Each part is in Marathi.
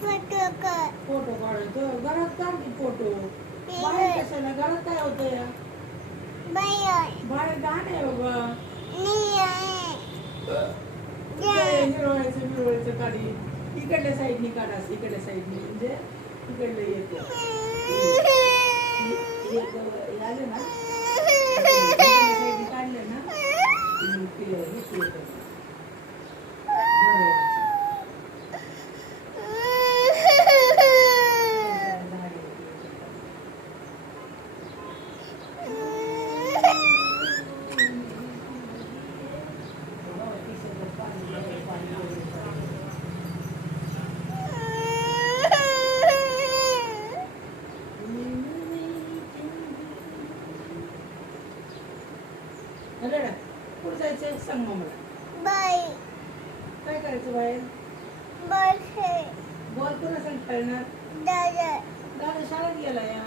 फोटो काढायचो घरात काढ की फोटो बाहेर कशाला घरात काय होतं या बाहेर घाण आहे बाबा हिरवायचं काढी इकडल्या साईडनी काढा इकडल्या साईडनी म्हणजे इकडलं येतो आले ना साईडनी काढलं ना कुठं जायचं सांग मग मला काय करायचं बाहेर बॉल कोणा सांग खेळणार दादा शाळेत गेला या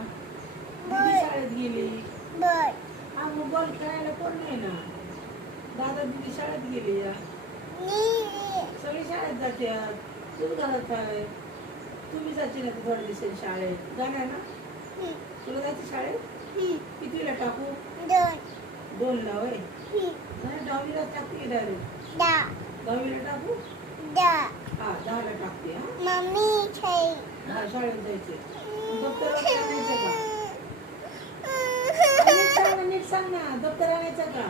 दीदी शाळेत गेली हा मग बॉल खेळायला कोण नाही ना दादा दीदी शाळेत गेली या सगळी शाळेत जात्यात तू घरात आहे तुम्ही जायची ना थोड्या दिवसांनी शाळेत जाणार ना तुला जायचं शाळेत कितीला टाकू 2 ला होय नाही 10वीला टाकते डायरेक्ट 10वीला टाकू हा 10 ला टाकते हा शाळेत जायचे दप्तर आणायचं का नीट सांग ना दप्तर आणायचं का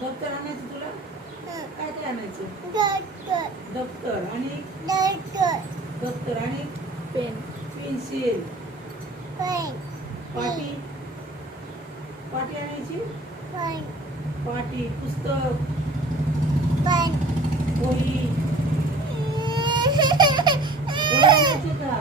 दप्तर आणायचं तुला काय काय आणायचं दप्तर आणि पेन्सिल पाटी आणायची पाटी पुस्तक वही आणायची का